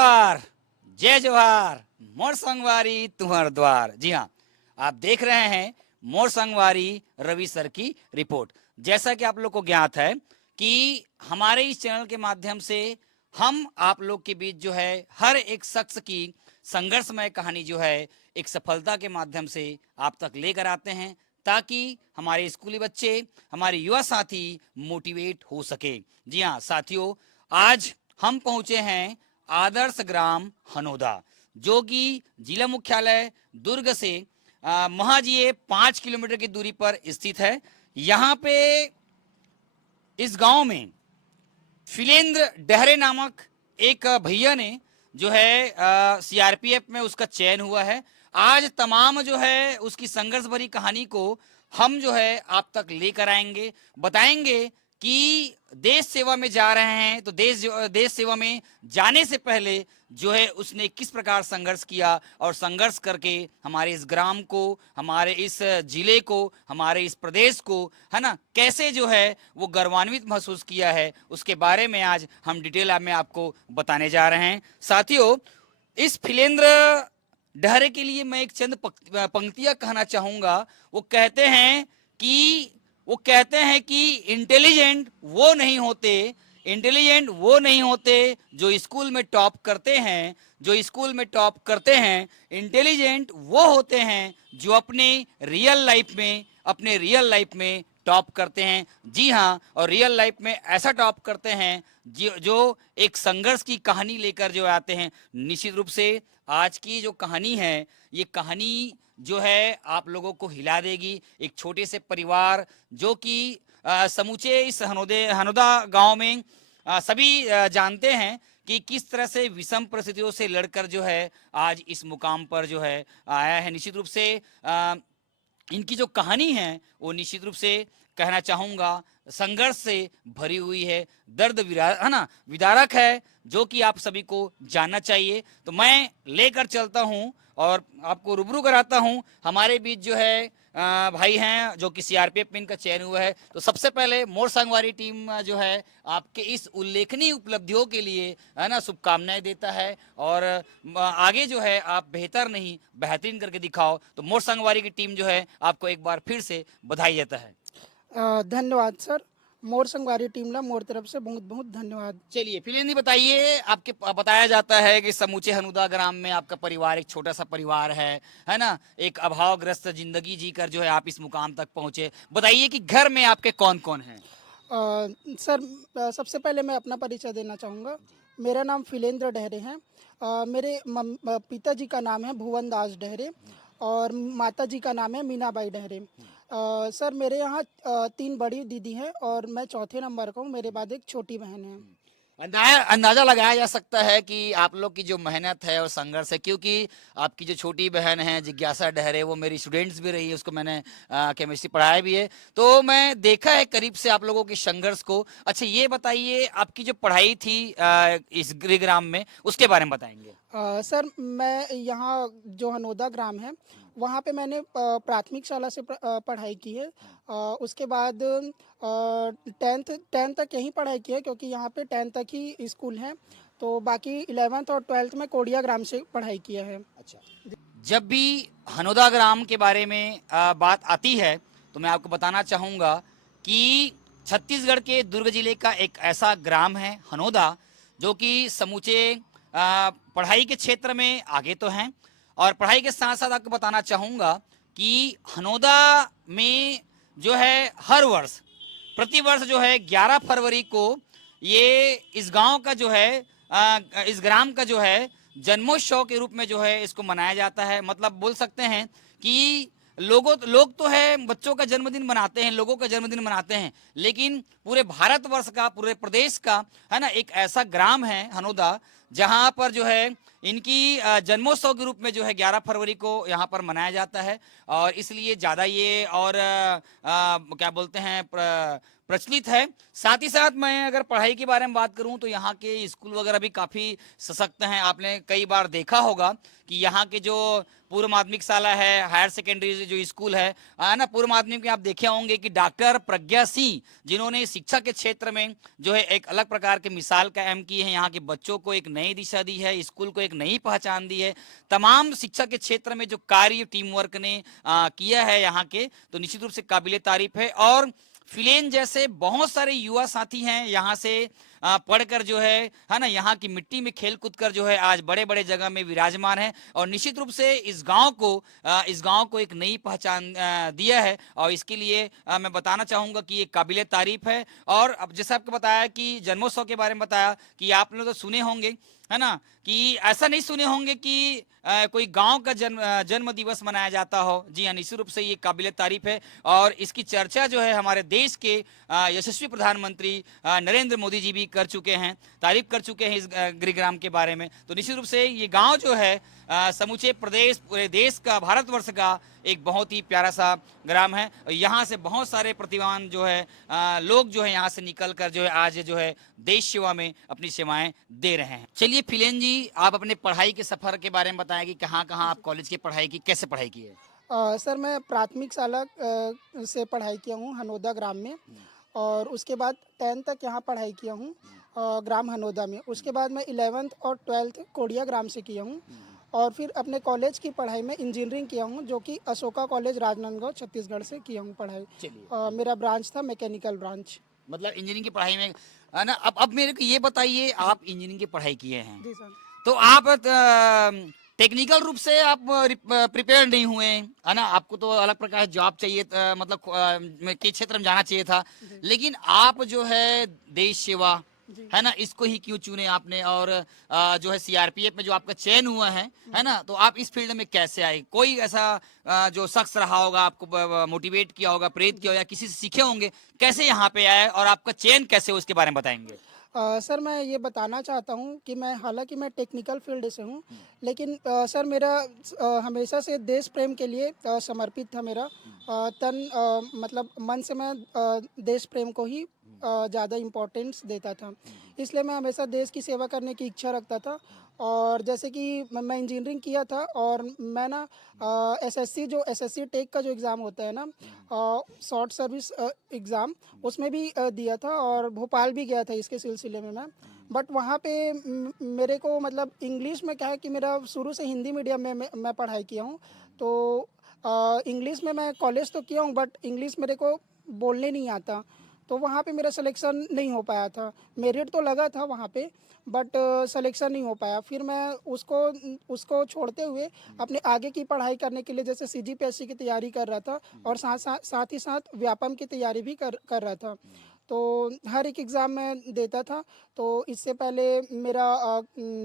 नमस्कार, जय जोहार, मोर संगवारी तुम्हार द्वार। जी हाँ, आप देख रहे हैं मोर संगवारी रवि सर की रिपोर्ट। जैसा कि आप लोग को ज्ञात है कि हमारे इस चैनल के माध्यम से हम आप लोग के बीच जो है हर एक शख्स की संघर्षमय कहानी जो है एक सफलता के माध्यम से आप तक लेकर आते हैं, ताकि हमारे स्कूली बच्चे, हमारे युवा साथी मोटिवेट हो सके। जी हाँ साथियों, आज हम पहुंचे हैं आदर्श ग्राम हनोदा, जो कि जिला मुख्यालय दुर्ग से महज ये 5 किलोमीटर की दूरी पर स्थित है। यहाँ पे इस गांव में फिलेंद्र डहरे नामक एक भैया ने जो है सीआरपीएफ में उसका चयन हुआ है। आज तमाम जो है उसकी संघर्ष भरी कहानी को हम जो है आप तक लेकर आएंगे, बताएंगे कि देश सेवा में जा रहे हैं तो देश सेवा में जाने से पहले जो है उसने किस प्रकार संघर्ष किया और संघर्ष करके हमारे इस ग्राम को, हमारे इस जिले को, हमारे इस प्रदेश को, है ना, कैसे जो है वो गर्वान्वित महसूस किया है, उसके बारे में आज हम डिटेल में आपको बताने जा रहे हैं। साथियों, इस फिलेंद्र डहरे के लिए मैं एक चंद पंक्तियां कहना चाहूंगा। वो कहते हैं कि इंटेलिजेंट वो नहीं होते जो स्कूल में टॉप करते हैं, इंटेलिजेंट वो होते हैं जो अपने रियल लाइफ में टॉप करते हैं। जी हाँ, और रियल लाइफ में ऐसा टॉप करते हैं जो एक संघर्ष की कहानी लेकर जो आते हैं। निश्चित रूप से आज की जो कहानी है, ये कहानी जो है आप लोगों को हिला देगी। एक छोटे से परिवार जो कि समूचे इस हनोदा गांव में सभी जानते हैं कि किस तरह से विषम परिस्थितियों से लड़कर जो है आज इस मुकाम पर जो है आया है। निश्चित रूप से इनकी जो कहानी है वो निश्चित रूप से कहना चाहूँगा संघर्ष से भरी हुई है, विदारक है, जो कि आप सभी को जानना चाहिए। तो मैं लेकर चलता हूं और आपको रूबरू कराता हूं। हमारे बीच जो है भाई हैं जो कि सीआरपीएफ में इनका चयन हुआ है। तो सबसे पहले मोर संगवारी टीम जो है आपके इस उल्लेखनीय उपलब्धियों के लिए, है ना, शुभकामनाएं देता है और आगे जो है आप बेहतर नहीं बेहतरीन करके दिखाओ। तो मोर संगवारी की टीम जो है आपको एक बार फिर से बधाई देता है। धन्यवाद सर। मोर संगवारी टीम ला मोर तरफ से बहुत बहुत धन्यवाद। चलिए फिलिंदी बताइए, आपके बताया जाता है कि समूचे हनुदा ग्राम में आपका परिवार एक छोटा सा परिवार है ना, एक अभावग्रस्त जिंदगी जीकर जो है आप इस मुकाम तक पहुंचे। बताइए कि घर में आपके कौन कौन हैं? सर, सबसे पहले मैं अपना परिचय देना चाहूँगा। मेरा नाम फिलेंद्र डहरे है। मेरे पिताजी का नाम है भुवन दास डहरे और माताजी का नाम है मीनाबाई डहरे। सर, मेरे यहाँ 3 बड़ी दीदी हैं और मैं चौथे नंबर का हूँ। मेरे बाद एक छोटी बहन है। अंदाजा लगाया जा सकता है कि आप लोग की जो मेहनत है और संघर्ष है, क्योंकि आपकी जो छोटी बहन है जिज्ञासा डहरे, वो मेरी स्टूडेंट्स भी रही है, उसको मैंने केमिस्ट्री पढ़ाया भी है, तो मैं देखा है करीब से आप लोगों के संघर्ष को। अच्छा ये बताइए, आपकी जो पढ़ाई थी इस गृहग्राम में, उसके बारे में बताएंगे? सर, मैं यहाँ जो हनोदा ग्राम है वहाँ पे मैंने प्राथमिक शाला से पढ़ाई की है। उसके बाद 10th तक यहीं पढ़ाई की है, क्योंकि यहाँ पे 10th तक ही स्कूल है। तो बाकी 11th और 12th में कोडिया ग्राम से पढ़ाई किया है। अच्छा, जब भी हनोदा ग्राम के बारे में बात आती है तो मैं आपको बताना चाहूँगा कि छत्तीसगढ़ के दुर्ग जिले का एक ऐसा ग्राम है हनोदा, जो कि समूचे पढ़ाई के क्षेत्र में आगे तो हैं, और पढ़ाई के साथ साथ आपको बताना चाहूँगा कि हनोदा में जो है हर वर्ष, प्रतिवर्ष जो है 11 फरवरी को ये इस गांव का जो है इस ग्राम का जो है जन्मोत्सव के रूप में जो है इसको मनाया जाता है। मतलब बोल सकते हैं कि लोग तो है बच्चों का जन्मदिन मनाते हैं, लोगों का जन्मदिन मनाते हैं, लेकिन पूरे भारतवर्ष का, पूरे प्रदेश का, है ना, एक ऐसा ग्राम है हनोदा जहां पर जो है इनकी जन्मोत्सव के रूप में जो है 11 फरवरी को यहाँ पर मनाया जाता है। और इसलिए ज़्यादा ये और क्या बोलते हैं प्रचलित है। साथ ही साथ मैं अगर पढ़ाई के बारे में बात करूं तो यहाँ के स्कूल वगैरह भी काफ़ी सशक्त हैं। आपने कई बार देखा होगा कि यहाँ के जो पूर्व माध्यमिक शाला है, हायर सेकेंडरी जो स्कूल है ना, पूर्व माध्यमिक में आप देखे होंगे कि डॉक्टर प्रज्ञा सिंह, जिन्होंने शिक्षा के क्षेत्र में जो है एक अलग प्रकार के मिसाल कायम की है, यहाँ के बच्चों को एक नई दिशा दी है, स्कूल को एक नई पहचान दी है। तमाम शिक्षा के क्षेत्र में जो कार्य टीम वर्क ने किया है यहाँ के, तो निश्चित रूप से काबिले तारीफ है। और फिलेन जैसे बहुत सारे युवा साथी हैं यहाँ से पढ़कर जो है ना, यहाँ की मिट्टी में खेल कूद कर जो है आज बड़े बड़े जगह में विराजमान है और निश्चित रूप से इस गांव को एक नई पहचान दिया है। और इसके लिए मैं बताना चाहूँगा कि ये काबिले तारीफ है। और अब जैसा आपको बताया कि जन्मोत्सव के बारे में बताया कि आप लोग तो सुने होंगे, है ना, कि ऐसा नहीं सुने होंगे कि कोई गांव का जन्म दिवस मनाया जाता हो। जी हाँ, निश्चित रूप से ये काबिले तारीफ है। और इसकी चर्चा जो है हमारे देश के यशस्वी प्रधानमंत्री नरेंद्र मोदी जी भी कर चुके हैं, तारीफ कर चुके हैं इस गृहग्राम के बारे में। तो निश्चित रूप से ये गांव जो है समूचे प्रदेश, पूरे देश का, भारतवर्ष का एक बहुत ही प्यारा सा ग्राम है। यहाँ से बहुत सारे प्रतिभावान जो है लोग जो है यहाँ से निकल कर जो है आज जो है देश सेवा में अपनी सेवाएं दे रहे हैं। चलिए फिलेन जी, आप अपने पढ़ाई के सफर के बारे में बताएं कि कहाँ कहाँ आप कॉलेज की पढ़ाई की, कैसे पढ़ाई की है। सर मैं प्राथमिक शाला से पढ़ाई किया हूँ हनोदा ग्राम में, और उसके बाद 10th तक यहाँ पढ़ाई किया हूँ ग्राम हनोदा में। उसके बाद मैं 11th और 12th कोडिया ग्राम से किया हूँ, और फिर अपने कॉलेज की पढ़ाई में इंजीनियरिंग किया हूँ, जो कि अशोका कॉलेज राजनांदगांव छत्तीसगढ़ से किया हूँ पढ़ाई। चलिए, मेरा ब्रांच था मैकेनिकल ब्रांच। मतलब इंजीनियरिंग की पढ़ाई में, है ना। अब मेरे को ये बताइए, आप इंजीनियरिंग की पढ़ाई किए हैं, जी सर। तो आप टेक्निकल रूप से आप प्रिपेयर नहीं हुए, है ना। आपको तो अलग प्रकार का जॉब चाहिए, मतलब के क्षेत्र में जाना चाहिए था, लेकिन आप जो है देश सेवा, है ना, इसको ही क्यों चुने आपने। और जो है सीआरपीएफ में जो आपका चयन हुआ है ना, तो आप इस फील्ड में कैसे आए। कोई ऐसा जो शख्स रहा होगा, आपको मोटिवेट किया होगा, प्रेरित किया होगा, किसी से सीखे होंगे, कैसे यहाँ पे आए और आपका चयन कैसे हो, उसके बारे में बताएंगे। सर मैं ये बताना चाहता हूँ कि हालांकि मैं टेक्निकल फील्ड से हूँ, लेकिन सर मेरा हमेशा से देश प्रेम के लिए समर्पित था मेरा मतलब मन से मैं देश प्रेम को ही ज़्यादा इम्पोर्टेंस देता था। इसलिए मैं हमेशा देश की सेवा करने की इच्छा रखता था। और जैसे कि मैं इंजीनियरिंग किया था, और मैं ना एसएससी टेक का जो एग्ज़ाम होता है ना, शॉर्ट सर्विस एग्ज़ाम, उसमें भी दिया था, और भोपाल भी गया था इसके सिलसिले में मैं। बट वहाँ पे मेरे को मतलब इंग्लिश में क्या है कि मेरा शुरू से हिंदी मीडियम में मैं पढ़ाई किया हूँ, तो इंग्लिश में मैं कॉलेज तो किया हूँ, बट इंग्लिश मेरे को बोलने नहीं आता, तो वहाँ पे मेरा सिलेक्शन नहीं हो पाया था। मेरिट तो लगा था वहाँ पे, बट सिलेक्शन नहीं हो पाया। फिर मैं उसको छोड़ते हुए अपने आगे की पढ़ाई करने के लिए जैसे सीजीपीएससी की तैयारी कर रहा था, और साथ ही साथ व्यापम की तैयारी भी कर रहा था। तो हर एक एग्ज़ाम में देता था। तो इससे पहले मेरा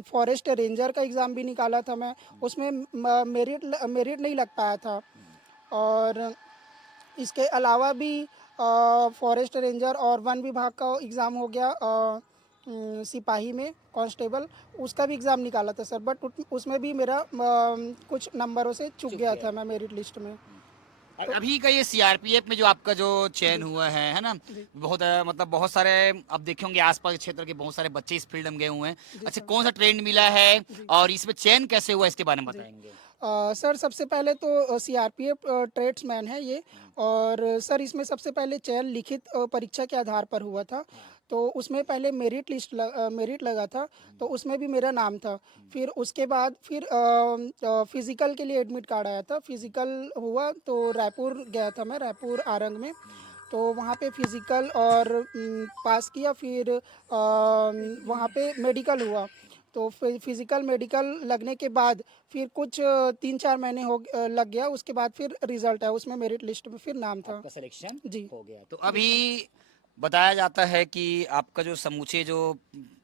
फॉरेस्ट रेंजर का एग्ज़ाम भी निकाला था मैं, उसमें मेरिट नहीं लग पाया था। और इसके अलावा भी फॉरेस्ट रेंजर और वन विभाग का एग्ज़ाम हो गया, सिपाही में कांस्टेबल, उसका भी एग्ज़ाम निकाला था सर, बट उसमें भी मेरा कुछ नंबरों से चूक गया था मैं मेरिट लिस्ट में। और अभी का ये सीआरपीएफ में जो आपका जो चयन हुआ है ना, बहुत मतलब बहुत सारे अब देखे होंगे आसपास के क्षेत्र के बहुत सारे बच्चे इस फील्ड में गए हुए हैं। अच्छा, कौन सा ट्रेंड मिला है और इसमें चयन कैसे हुआ, इसके बारे में बताएंगे। सर सबसे पहले तो सीआरपीएफ ट्रेड्समैन है ये, और सर इसमें सबसे पहले चयन लिखित परीक्षा के आधार पर हुआ था। तो उसमें पहले मेरिट लगा था, तो उसमें भी मेरा नाम था। फिर उसके बाद फिर फिज़िकल के लिए एडमिट कार्ड आया था, फिज़िकल हुआ तो रायपुर गया था मैं, रायपुर आरंग में। तो वहाँ पे फिज़िकल और पास किया, फिर वहाँ पे मेडिकल हुआ। तो फिज़िकल मेडिकल लगने के बाद फिर कुछ 3-4 महीने लग गया, उसके बाद फिर रिजल्ट आया, उसमें मेरिट लिस्ट में फिर नाम था, आपका सिलेक्शन जी हो गया। तो अभी बताया जाता है कि आपका जो समूचे जो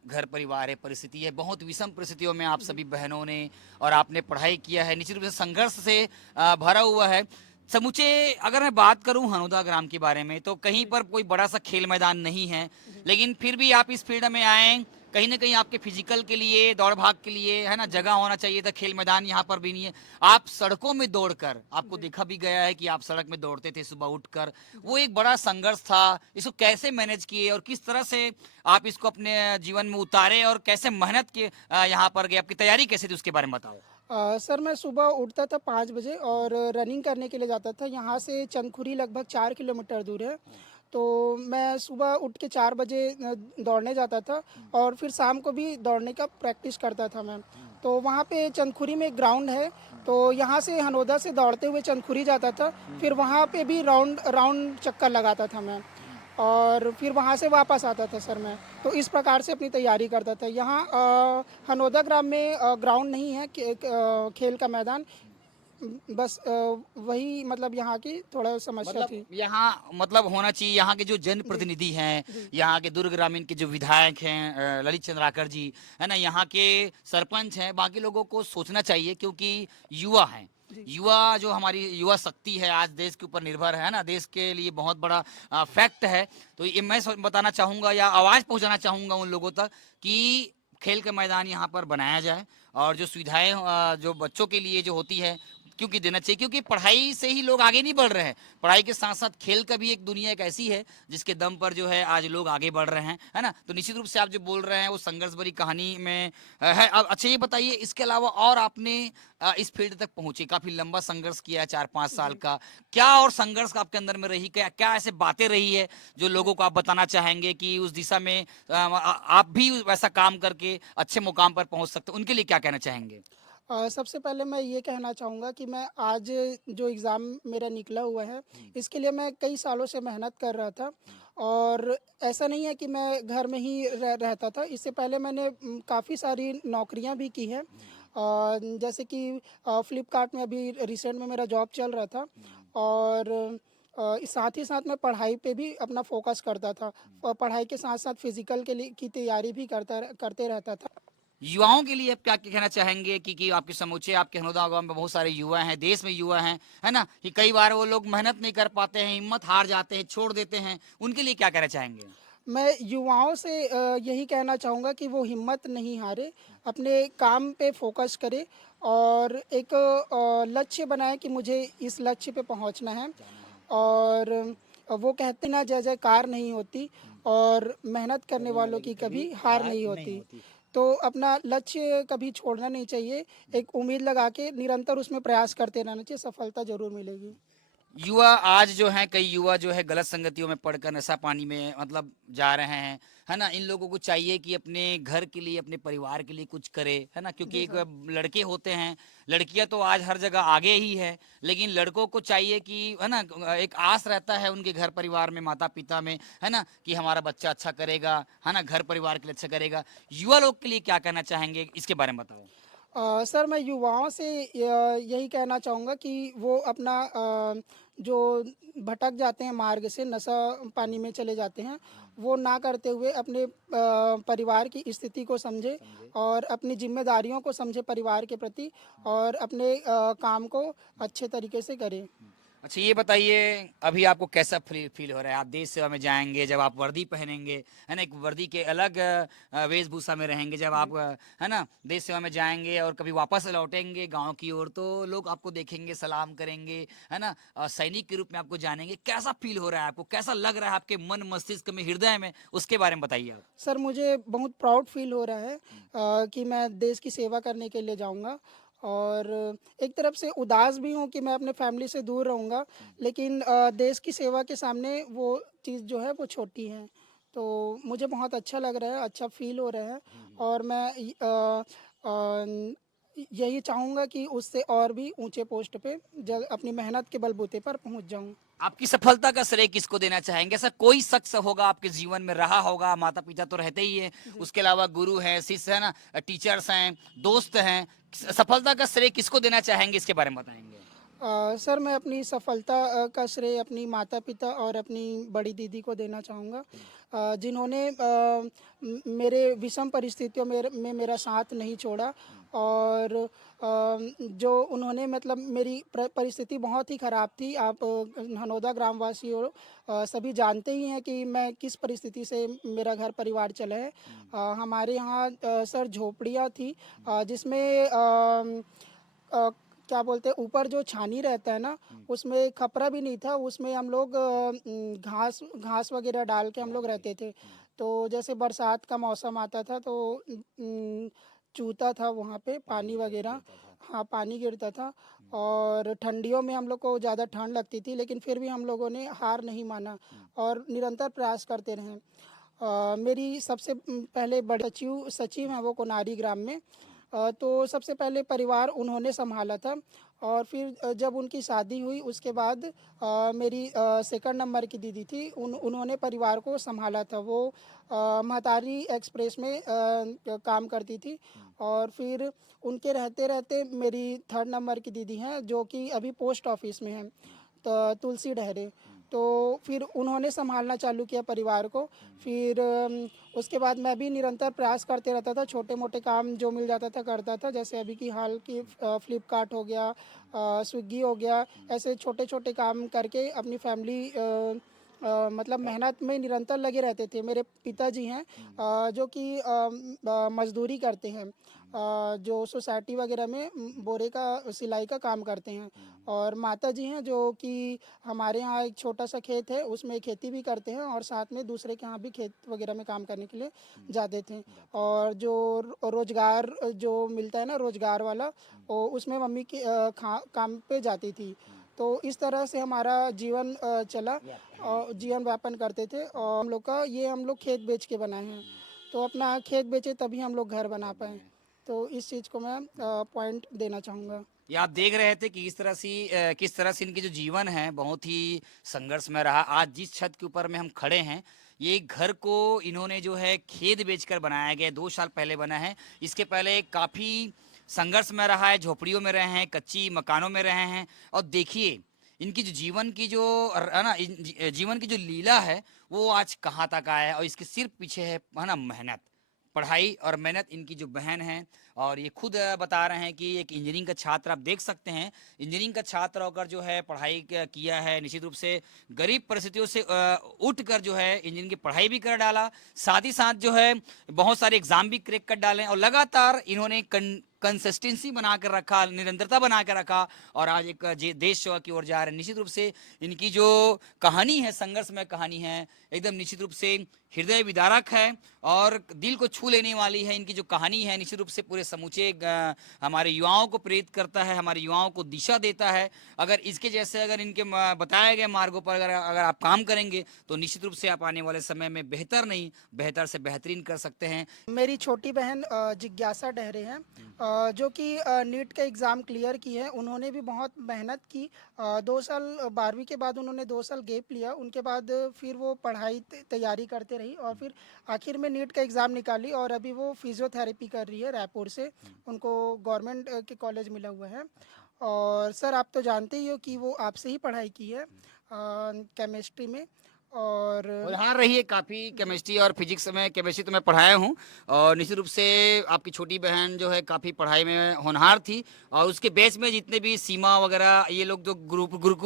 घर परिवार है, परिस्थिति है, बहुत विषम परिस्थितियों में आप सभी बहनों ने और आपने पढ़ाई किया है, निश्चित रूप से संघर्ष से भरा हुआ है समूचे। अगर मैं बात करूं हनोदा ग्राम के बारे में, तो कहीं पर कोई बड़ा सा खेल मैदान नहीं है, लेकिन फिर भी आप इस फील्ड में आए, कहीं ना कहीं आपके फिजिकल के लिए, दौड़ भाग के लिए, है ना, जगह होना चाहिए था। खेल मैदान यहाँ पर भी नहीं है। आप सड़कों में दौड़कर, आपको देखा भी गया है कि आप सड़क में दौड़ते थे सुबह उठकर। वो एक बड़ा संघर्ष था। इसको कैसे मैनेज किए और किस तरह से आप इसको अपने जीवन में उतारे और कैसे मेहनत के यहाँ पर गए, आपकी तैयारी कैसे थी, उसके बारे में बताओ। सर मैं सुबह उठता था 5 बजे और रनिंग करने के लिए जाता था। यहाँ से चंदखुरी लगभग 4 किलोमीटर दूर है। तो मैं सुबह उठ के 4 बजे दौड़ने जाता था और फिर शाम को भी दौड़ने का प्रैक्टिस करता था मैं। तो वहाँ पे चंदखुरी में एक ग्राउंड है, तो यहाँ से हनोदा से दौड़ते हुए चंदखुरी जाता था। फिर वहाँ पे भी राउंड राउंड चक्कर लगाता था मैं और फिर वहाँ से वापस आता था सर मैं। तो इस प्रकार से अपनी तैयारी करता था। यहाँ हनोदा ग्राम में ग्राउंड नहीं है, खेल का मैदान। बस वही मतलब यहाँ की थोड़ा समस्या थी। मतलब यहाँ मतलब होना चाहिए, यहाँ के जो जनप्रतिनिधि हैं, यहाँ के दुर्ग ग्रामीण के जो विधायक हैं, ललित चंद्राकर जी, है ना, यहाँ के सरपंच हैं, बाकी लोगों को सोचना चाहिए क्योंकि युवा हैं। युवा जो हमारी युवा शक्ति है आज देश के ऊपर निर्भर है ना, देश के लिए बहुत बड़ा फैक्ट है। तो ये मैं बताना चाहूँगा या आवाज़ पहुँचाना चाहूँगा उन लोगों तक कि खेल का मैदान यहाँ पर बनाया जाए और जो सुविधाएं जो बच्चों के लिए जो होती है क्योंकि देना चाहिए, क्योंकि पढ़ाई से ही लोग आगे नहीं बढ़ रहे हैं। पढ़ाई के साथ साथ खेल का भी एक दुनिया एक ऐसी है जिसके दम पर जो है आज लोग आगे बढ़ रहे हैं, है ना। तो निश्चित रूप से आप जो बोल रहे हैं वो संघर्ष भरी कहानी में है। अब अच्छा ये बताइए, इसके अलावा और आपने इस फील्ड तक पहुंचे, काफी लंबा संघर्ष किया है 4-5 साल का, क्या और संघर्ष आपके अंदर में रही, क्या क्या ऐसे बातें रही है जो लोगों को आप बताना चाहेंगे कि उस दिशा में आप भी वैसा काम करके अच्छे मुकाम पर पहुंच सकते, उनके लिए क्या कहना चाहेंगे? सबसे पहले मैं ये कहना चाहूँगा कि मैं आज जो एग्ज़ाम मेरा निकला हुआ है, इसके लिए मैं कई सालों से मेहनत कर रहा था। और ऐसा नहीं है कि मैं घर में ही रहता था। इससे पहले मैंने काफ़ी सारी नौकरियां भी की हैं। जैसे कि फ्लिपकार्ट में अभी रिसेंट में मेरा जॉब चल रहा था। और साथ ही साथ मैं पढ़ाई पे भी अपना फोकस करता था और पढ़ाई के साथ साथ फिज़िकल के लिए की तैयारी भी करते रहता था। युवाओं के लिए आप क्या कहना चाहेंगे कि आपके समूचे आपके हनोदा गांव में बहुत सारे युवा हैं, देश में युवा हैं, है ना, कि कई बार वो लोग मेहनत नहीं कर पाते हैं, हिम्मत हार जाते हैं, छोड़ देते हैं, उनके लिए क्या कहना चाहेंगे? मैं युवाओं से यही कहना चाहूँगा कि वो हिम्मत नहीं हारे, अपने काम पे फोकस करे और एक लक्ष्य बनाए कि मुझे इस लक्ष्य पे पहुँचना है। और वो कहते ना जय जयकार नहीं होती और मेहनत करने वालों की कभी हार नहीं होती। तो अपना लक्ष्य कभी छोड़ना नहीं चाहिए, एक उम्मीद लगा के निरंतर उसमें प्रयास करते रहना चाहिए, सफलता ज़रूर मिलेगी। युवा आज जो हैं, कई युवा जो है गलत संगतियों में पड़कर नशा पानी में मतलब जा रहे हैं, है ना। इन लोगों को चाहिए कि अपने घर के लिए, अपने परिवार के लिए कुछ करे, है ना, क्योंकि जी एक सर। लड़के होते हैं, लड़कियां तो आज हर जगह आगे ही है, लेकिन लड़कों को चाहिए कि, है ना, एक आस रहता है उनके घर परिवार में, माता पिता में, है ना, कि हमारा बच्चा अच्छा करेगा, है ना, घर परिवार के लिए अच्छा करेगा। युवा लोग के लिए क्या कहना चाहेंगे, इसके बारे में बताओ। सर मैं युवाओं से यही कहना चाहूँगा कि वो अपना जो भटक जाते हैं मार्ग से, नशा पानी में चले जाते हैं, वो ना करते हुए अपने परिवार की स्थिति को समझे और अपनी जिम्मेदारियों को समझे परिवार के प्रति और अपने काम को अच्छे तरीके से करें। अच्छा ये बताइए, अभी आपको कैसा फील हो रहा है? आप देश सेवा में जाएंगे, जब आप वर्दी पहनेंगे, है ना, एक वर्दी के अलग वेशभूषा में रहेंगे, जब आप है ना देश सेवा में जाएंगे और कभी वापस लौटेंगे गांव की ओर, तो लोग आपको देखेंगे, सलाम करेंगे, है ना, सैनिक के रूप में आपको जानेंगे, कैसा फील हो रहा है आपको, कैसा लग रहा है आपके मन मस्तिष्क में, हृदय में, उसके बारे में बताइए आप। सर मुझे बहुत प्राउड फील हो रहा है कि मैं देश की सेवा करने के लिए जाऊंगा। और एक तरफ से उदास भी हूँ कि मैं अपने फैमिली से दूर रहूँगा, लेकिन देश की सेवा के सामने वो चीज़ जो है वो छोटी है। तो मुझे बहुत अच्छा लग रहा है, अच्छा फील हो रहा है। और मैं यही चाहूँगा कि उससे और भी ऊंचे पोस्ट पे जब अपनी मेहनत के बलबूते पर पहुँच जाऊँ। आपकी सफलता का श्रेय किसको देना चाहेंगे? ऐसा कोई शख्स होगा आपके जीवन में रहा होगा, माता पिता तो रहते ही हैं, उसके अलावा गुरु हैं, शिष्य है ना, टीचर्स हैं, दोस्त हैं, सफलता का श्रेय किसको देना चाहेंगे, इसके बारे में बताएंगे? सर मैं अपनी सफलता का श्रेय अपनी माता पिता और अपनी बड़ी दीदी को देना चाहूँगा, जिन्होंने मेरे विषम परिस्थितियों में मेरा साथ नहीं छोड़ा और जो उन्होंने मतलब मेरी परिस्थिति बहुत ही ख़राब थी। आप हनौदा ग्रामवासी हो, सभी जानते ही हैं कि मैं किस परिस्थिति से मेरा घर परिवार चला है। हमारे यहाँ सर झोपड़ियाँ थी, जिसमें क्या बोलते हैं, ऊपर जो छानी रहता है ना, उसमें खपरा भी नहीं था। उसमें हम लोग घास घास वगैरह डाल के हम लोग रहते थे। तो जैसे बरसात का मौसम आता था तो चूता था वहाँ पे, पानी वगैरह, हाँ पानी गिरता था। और ठंडियों में हम लोग को ज़्यादा ठंड लगती थी, लेकिन फिर भी हम लोगों ने हार नहीं माना और निरंतर प्रयास करते रहे। मेरी सबसे पहले बड़े सचिव सचिव हैं वो कोनारी ग्राम में। तो सबसे पहले परिवार उन्होंने संभाला था। और फिर जब उनकी शादी हुई उसके बाद मेरी सेकंड नंबर की दीदी थी, उन्होंने परिवार को संभाला था। वो महतारी एक्सप्रेस में काम करती थी। और फिर उनके रहते रहते मेरी थर्ड नंबर की दीदी हैं जो कि अभी पोस्ट ऑफिस में हैं, तो तुलसी डहरे। तो फिर उन्होंने संभालना चालू किया परिवार को। फिर उसके बाद मैं भी निरंतर प्रयास करते रहता था, छोटे मोटे काम जो मिल जाता था करता था। जैसे अभी की हाल की फ्लिपकार्ट हो गया, स्विगी हो गया, ऐसे छोटे छोटे काम करके अपनी फैमिली मतलब मेहनत में निरंतर लगे रहते थे। मेरे पिताजी हैं जो कि मजदूरी करते हैं, जो सोसाइटी वगैरह में बोरे का सिलाई का काम करते हैं। और माता जी हैं जो कि हमारे यहाँ एक छोटा सा खेत है, उसमें खेती भी करते हैं और साथ में दूसरे के यहाँ भी खेत वगैरह में काम करने के लिए जाते थे। और जो रोजगार जो मिलता है ना, रोजगार वाला, वो उसमें मम्मी की काम पे जाती थी। तो इस तरह से हमारा जीवन चला और जीवन व्यापन करते थे। और हम लोग खेत बेच के बनाए हैं। तो अपना खेत बेचे तभी हम लोग घर बना पाए। तो इस चीज़ को मैं पॉइंट देना चाहूँगा। ये आप देख रहे थे कि किस तरह से इनकी जो जीवन है बहुत ही संघर्ष में रहा। आज जिस छत के ऊपर में हम खड़े हैं, ये घर को इन्होंने जो है खेत बेचकर बनाया गया, 2 साल पहले बना है। इसके पहले काफ़ी संघर्ष में रहा है, झोपड़ियों में रहे हैं, कच्ची मकानों में रहे हैं। और देखिए इनकी जो जीवन की जो है ना, जीवन की जो लीला है वो आज कहाँ तक आया है। और इसके सिर्फ पीछे है ना मेहनत, पढ़ाई और मेहनत। इनकी जो बहन है और ये खुद बता रहे हैं कि एक इंजीनियरिंग का छात्र, आप देख सकते हैं इंजीनियरिंग का छात्र होकर जो है पढ़ाई किया है। निश्चित रूप से गरीब परिस्थितियों से उठ कर जो है इंजीनियरिंग की पढ़ाई भी कर डाला, साथ ही साथ जो है बहुत सारे एग्जाम भी क्रैक कर डाले और लगातार इन्होंने कंसिस्टेंसी बना कर रखा, निरंतरता बना कर रखा और आज एक देश सेवा की ओर जा रहे हैं। निश्चित रूप से इनकी जो कहानी है, संघर्ष में कहानी है, एकदम निश्चित रूप से हृदय विदारक है और दिल को छू लेने वाली है। इनकी जो कहानी है निश्चित रूप से पूरे समूचे हमारे युवाओं को प्रेरित करता है, हमारे युवाओं को दिशा देता है। अगर इसके जैसे अगर इनके बताए गए मार्गों पर अगर आप काम करेंगे तो निश्चित रूप से आप आने वाले समय में बेहतर नहीं, बेहतर से बेहतरीन कर सकते हैं। मेरी छोटी बहन जिज्ञासा डहरे हैं, जो कि नीट का एग्ज़ाम क्लियर की है। उन्होंने भी बहुत मेहनत की। 2 साल 12वीं के बाद उन्होंने 2 साल गैप लिया। उनके बाद फिर वो पढ़ाई तैयारी करते रही और फिर आखिर में नीट का एग्ज़ाम निकाली और अभी वो फिजियोथेरेपी कर रही है रायपुर से। उनको गवर्नमेंट के कॉलेज मिला हुआ है। और सर आप तो जानते ही हो कि वो आपसे ही पढ़ाई की है केमिस्ट्री में। और होनहार रही है काफ़ी। केमिस्ट्री और फिजिक्स में, केमिस्ट्री तो मैं पढ़ाया हूँ और निश्चित रूप से आपकी छोटी बहन जो है काफ़ी पढ़ाई में होनहार थी। और उसके बेस में जितने भी सीमा वगैरह ये लोग जो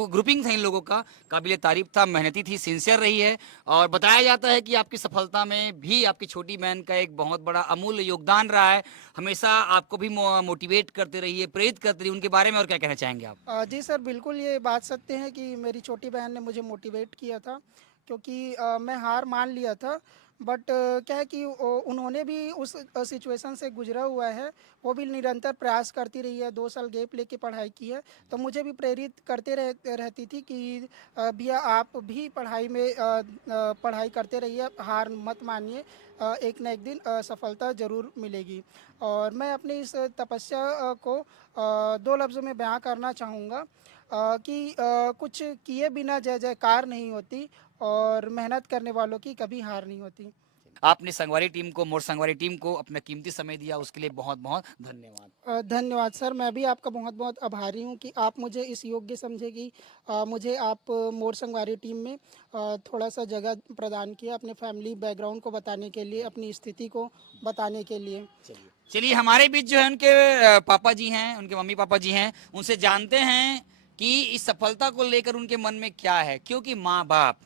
ग्रुपिंग था इन लोगों का, काबिल तारीफ था, मेहनती थी, सिंसियर रही है। और बताया जाता है कि आपकी सफलता में भी आपकी छोटी बहन का एक बहुत बड़ा अमूल्य योगदान रहा है। हमेशा आपको भी मोटिवेट करते रही है, प्रेरित करते रही। उनके बारे में और क्या कहना चाहेंगे आप? जी सर, बिल्कुल ये बात सत्य है कि मेरी छोटी बहन ने मुझे मोटिवेट किया था, क्योंकि मैं हार मान लिया था। बट क्या है कि उन्होंने भी उस सिचुएशन से गुजरा हुआ है। वो भी निरंतर प्रयास करती रही है, 2 साल गैप लेके पढ़ाई की है। तो मुझे भी प्रेरित करते रहती थी कि भैया आप भी पढ़ाई में पढ़ाई करते रहिए, हार मत मानिए, एक ना एक दिन सफलता ज़रूर मिलेगी। और मैं अपनी इस तपस्या को 2 लफ्ज़ों में बयां करना चाहूँगा कि कुछ किए बिना जय जयकार नहीं होती और मेहनत करने वालों की कभी हार नहीं होती। आपने संगवारी टीम को, मोर संगवारी टीम को अपना कीमती समय दिया, उसके लिए बहुत बहुत धन्यवाद। धन्यवाद सर, मैं भी आपका बहुत बहुत आभारी हूँ कि आप मुझे इस योग्य समझे कि मुझे आप मोर संगवारी टीम में थोड़ा सा जगह प्रदान किया अपने फैमिली बैकग्राउंड को बताने के लिए, अपनी स्थिति को बताने के लिए। चलिए हमारे बीच जो है उनके पापा जी हैं, उनके मम्मी पापा जी हैं, उनसे जानते हैं कि इस सफलता को लेकर उनके मन में क्या है। क्योंकि माँ बाप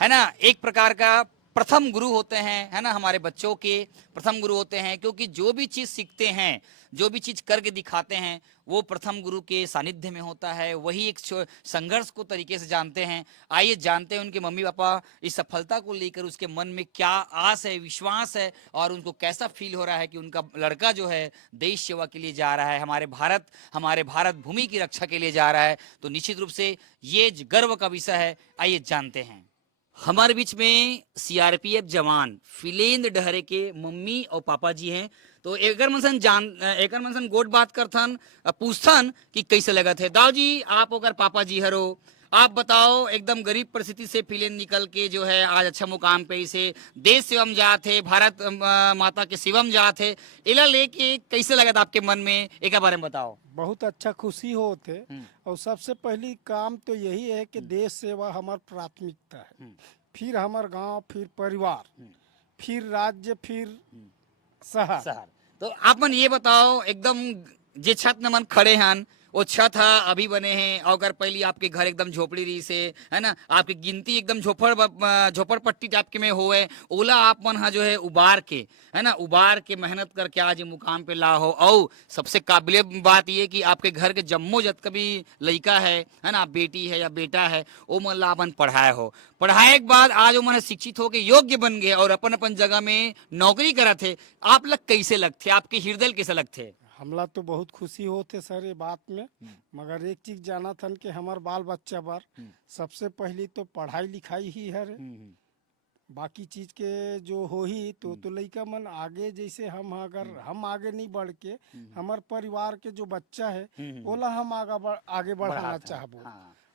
है ना एक प्रकार का प्रथम गुरु होते हैं, है ना, हमारे बच्चों के प्रथम गुरु होते हैं। क्योंकि जो भी चीज सीखते हैं, जो भी चीज करके दिखाते हैं, वो प्रथम गुरु के सानिध्य में होता है। वही एक संघर्ष को तरीके से जानते हैं। आइए जानते हैं उनके मम्मी पापा इस सफलता को लेकर उसके मन में क्या आस है, विश्वास है, और उनको कैसा फील हो रहा है कि उनका लड़का जो है देश सेवा के लिए जा रहा है, हमारे भारत भूमि की रक्षा के लिए जा रहा है। तो निश्चित रूप से ये गर्व का विषय है। आइए जानते हैं। हमारे बीच में सीआरपीएफ जवान फिलेंद्र डहरे के मम्मी और पापा जी हैं। तो एकर मनसन गोट बात करथन, पूछथन कि कैसे लगत है। दाऊ जी, आप ओकर पापा जी हरो, आप बताओ, एकदम गरीब परिस्थिति से फिलेंद्र निकल के जो है आज अच्छा मुकाम पे इसे देश सेवा में जात है, भारत माता के सेवा में जात है, इला लेके कैसे लगत आपके मन में, एक बारे में बताओ। बहुत अच्छा खुशी होते। और सबसे पहली काम तो यही है कि देश सेवा हमार प्राथमिकता है, फिर हमार गांव, फिर परिवार, फिर राज्य, फिर शहर। तो आप मन ये बताओ, एकदम जे छत न मन खड़े हन, वो छत हा अभी बने हैं, और अगर पहली आपके घर एकदम झोपड़ी रही से, है ना, आपकी गिनती एकदम झोपड़पट्टी टाइप के में होए, ओला आप मन हा जो है उबार के, है ना, उबार के मेहनत करके आज ये मुकाम पे ला हो। और सबसे काबिल बात ये कि आपके घर के जम्मो जत कभी लड़का है ना, बेटी है या बेटा है, वो मन ला अपन पढ़ाए हो, पढ़ाए के बाद आज वो मन शिक्षित होके योग्य बन गए और अपन अपन जगह में नौकरी करत है। आप लोग कैसे लगते, आपके हृदय कैसे लगते? हमला तो बहुत खुशी होते सर ये बात में, मगर एक चीज जाना था कि हमार बाल बच्चा बार सबसे पहली तो पढ़ाई लिखाई ही है रे। बाकी चीज के जो हो ही तो लड़का मन आगे, जैसे हम अगर हम आगे नहीं बढ़ के हमार परिवार के जो बच्चा है ओला हम आगे बढ़ाना चाहबो।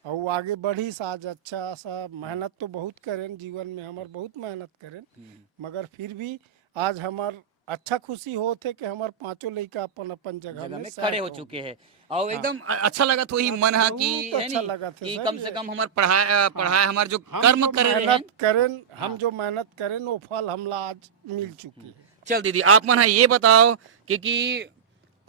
और वो आगे बढ़ी आज अच्छा सा मेहनत तो बहुत करें, जीवन में हमार बहुत मेहनत करें, मगर फिर भी आज हमार अच्छा खुशी होते कि हमार पांचों लड़का अपन अपन जगह में खड़े हो चुके हैं। और एकदम अच्छा लगा तो ही मन है कि अच्छा लगा था कि सर, कम से कम हमार पढ़ाए हमार जो कर्म करे रहे मेहनत करें, हम जो मेहनत करें वो फल हमला आज मिल चुकी है। चल दीदी, आप मन ये बताओ कि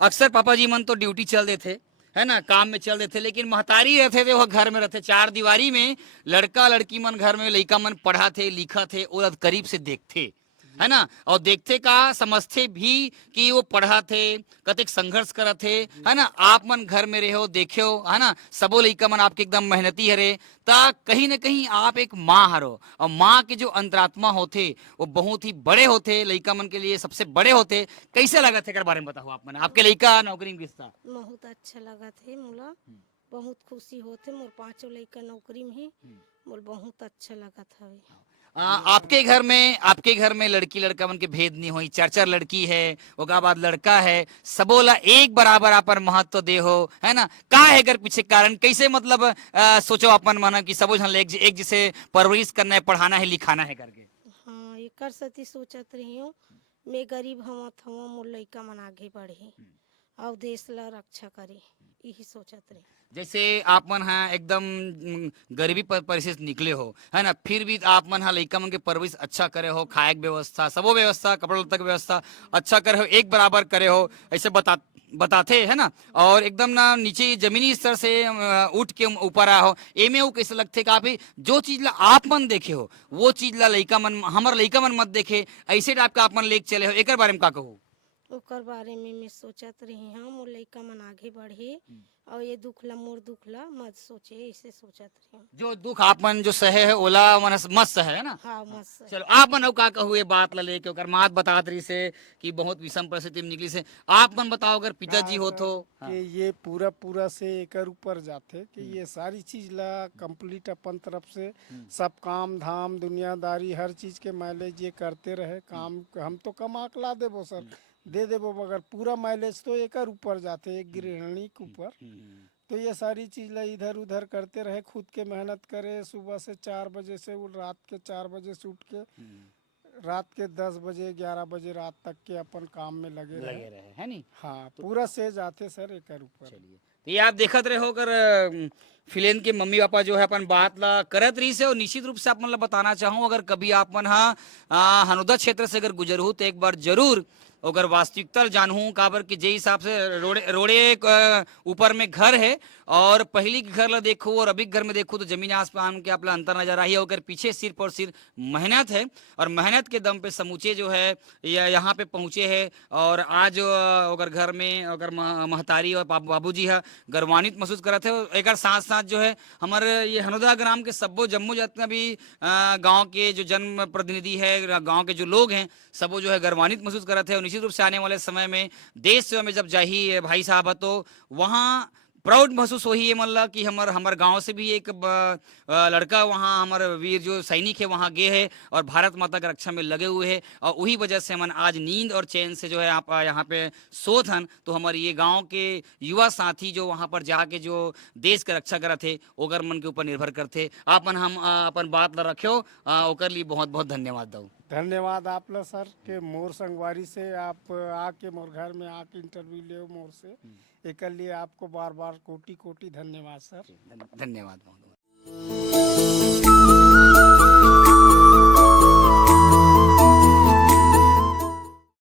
अक्सर पापा जी मन तो ड्यूटी चल देते, है ना, काम में चल देते, लेकिन महतारी रहते थे, वह घर में रहते, चार दीवारी में लड़का लड़की मन घर में, लड़का मन पढ़ा थे, लिखा थे, और करीब से देखते, है ना, और देखते का समझते भी कि वो पढ़ा थे, कतेक संघर्ष कर थे, है ना। आप मन घर में रहो, देखे हो, है ना, सबो लड़का मन आपके एकदम मेहनती हरे, ता कहीं ना कहीं आप एक माँ हरो, और माँ के जो अंतरात्मा होते वो बहुत ही बड़े होते, लड़का मन के लिए सबसे बड़े होते। कैसे लगा थे बारे में बताओ आप मन, आपके लड़का नौकरी में रिश्ता? बहुत अच्छा लगा थे मोला, बहुत खुशी होते, मोर पांचों लड़का नौकरी में ही, मोर बहुत अच्छा लगा था। आपके घर में लड़की लड़का मन के भेद नहीं हुई, चार चार लड़की है, ओका बाद लड़का है, सबोला एक बराबर अपन महत्व दे हो, है ना। का है घर पीछे कारण, कैसे मतलब सोचो अपन माना कि सबो झन एक जैसे परवरिश करना है, पढ़ाना है, लिखाना है करके? हाँ, एक सती सोचत रही हूँ, मैं गरीब हवा था, मोर लड़का मन आगे बढ़े और देश ला रक्षा करे, यही सोचत रही। जैसे आप मन है एकदम गरीबी परिस्थिति से निकले हो, है ना, फिर भी आप मन है लड़का मन के परवरिश अच्छा करे हो, खाए के व्यवस्था, सबो व्यवस्था, कपड़ा लत्ता की व्यवस्था अच्छा करे हो, एक बराबर करे हो, ऐसे बताते, है ना। और एकदम ना नीचे जमीनी स्तर से उठ के ऊपर आया हो, एमे वो कैसे लगते कि आप जो चीज ला आप मन देखे हो वो चीज ला लड़का मन, हमार लड़का मन मत देखे, ऐसे टाइप का आप मन लेके चले हो, एक बारे में का कहो? ओकर बारे में मैं सोचत रही हूँ, मोर लड़का मन आगे बढ़े और ये दुखला मोर दुखला मत सोचे, ऐसे सोचत रही हूँ। जो दुख आप मन जो सहे है ओला मन मत सहे, है ना। हाँ, मत सहे। चलो आप मन का कहू ये बात ला लेके, ओकर मात बतात रही से कि बहुत विषम परिस्थिति में निकली से, आप मन बताओ अगर पिताजी हो तो कि ये पूरा से एकर ऊपर जाते कि ये सारी चीज ला कंप्लीट अपन तरफ से सब काम धाम दुनियादारी हर चीज के माइलेज ये करते रहे, काम हम तो कम आंकला देबो सर, दे देबो, मगर पूरा माइलेज तो एकर ऊपर जाते, एक गृहिणी के ऊपर। तो ये सारी चीज ला इधर उधर करते रहे, खुद के मेहनत करे, सुबह से 4 बजे से रात के 4 बजे से उठ के रात के 10 बजे 11 बजे रात तक के अपन काम में लगे रहे। है नहीं। हाँ पूरा से जाते सर एक ऊपर। चलिए तो ये आप देखत रहे हो कर फिलेन के मम्मी पापा जो है अपन बात ला करत रही से, और निश्चित रूप से आप मन ला बताना चाहूँ अगर कभी आप मन हनोदा क्षेत्र से अगर गुजर हो तो एक बार जरूर अगर वास्तविकता जानूँ काबर कि जे हिसाब से रोड़े रोड़े ऊपर में घर है, और पहली के घर ला देखो और अभी के घर में देखो तो जमीन आसमान के आप ला अंतर नजर आई है। अगर पीछे सिर्फ और सिर्फ मेहनत है, और मेहनत के दम पे समूचे जो है यहाँ पे पहुँचे है। और आज अगर घर में अगर महतारी और बाबूजी है गर्वान्वित महसूस करत है। एक साथ साथ जो है हमारे ये हनोदा ग्राम के सब्बो जम्मू जितना भी गांव के जो जन्म प्रतिनिधि है, गांव के जो लोग हैं, सबो जो है गर्वान्वित महसूस करते हैं। और निश्चित रूप से आने वाले समय में देश सेवा में जब जाही भाई साहब तो वहाँ प्राउड महसूस हो ही मतलब कि हमार गांव से भी एक लड़का वहाँ हमारे वीर जो सैनिक है वहाँ गए है और भारत माता की रक्षा में लगे हुए हैं। और वही वजह से हम आज नींद और चैन से जो है आप यहाँ पे सोत हन। तो हमारे ये गांव के युवा साथी जो वहाँ पर जाके जो देश की रक्षा करत थे ओकर मन के ऊपर निर्भर करते। आप मन हम अपन बात ला रखो ओकर लिए बहुत बहुत धन्यवाद दऊ। धन्यवाद आप ला सर के मोर संगवारी से आप आके मोर घर में आके इंटरव्यू ले मोर से, एक लिए आपको बार बार कोटि कोटि धन्यवाद सर। धन्यवाद।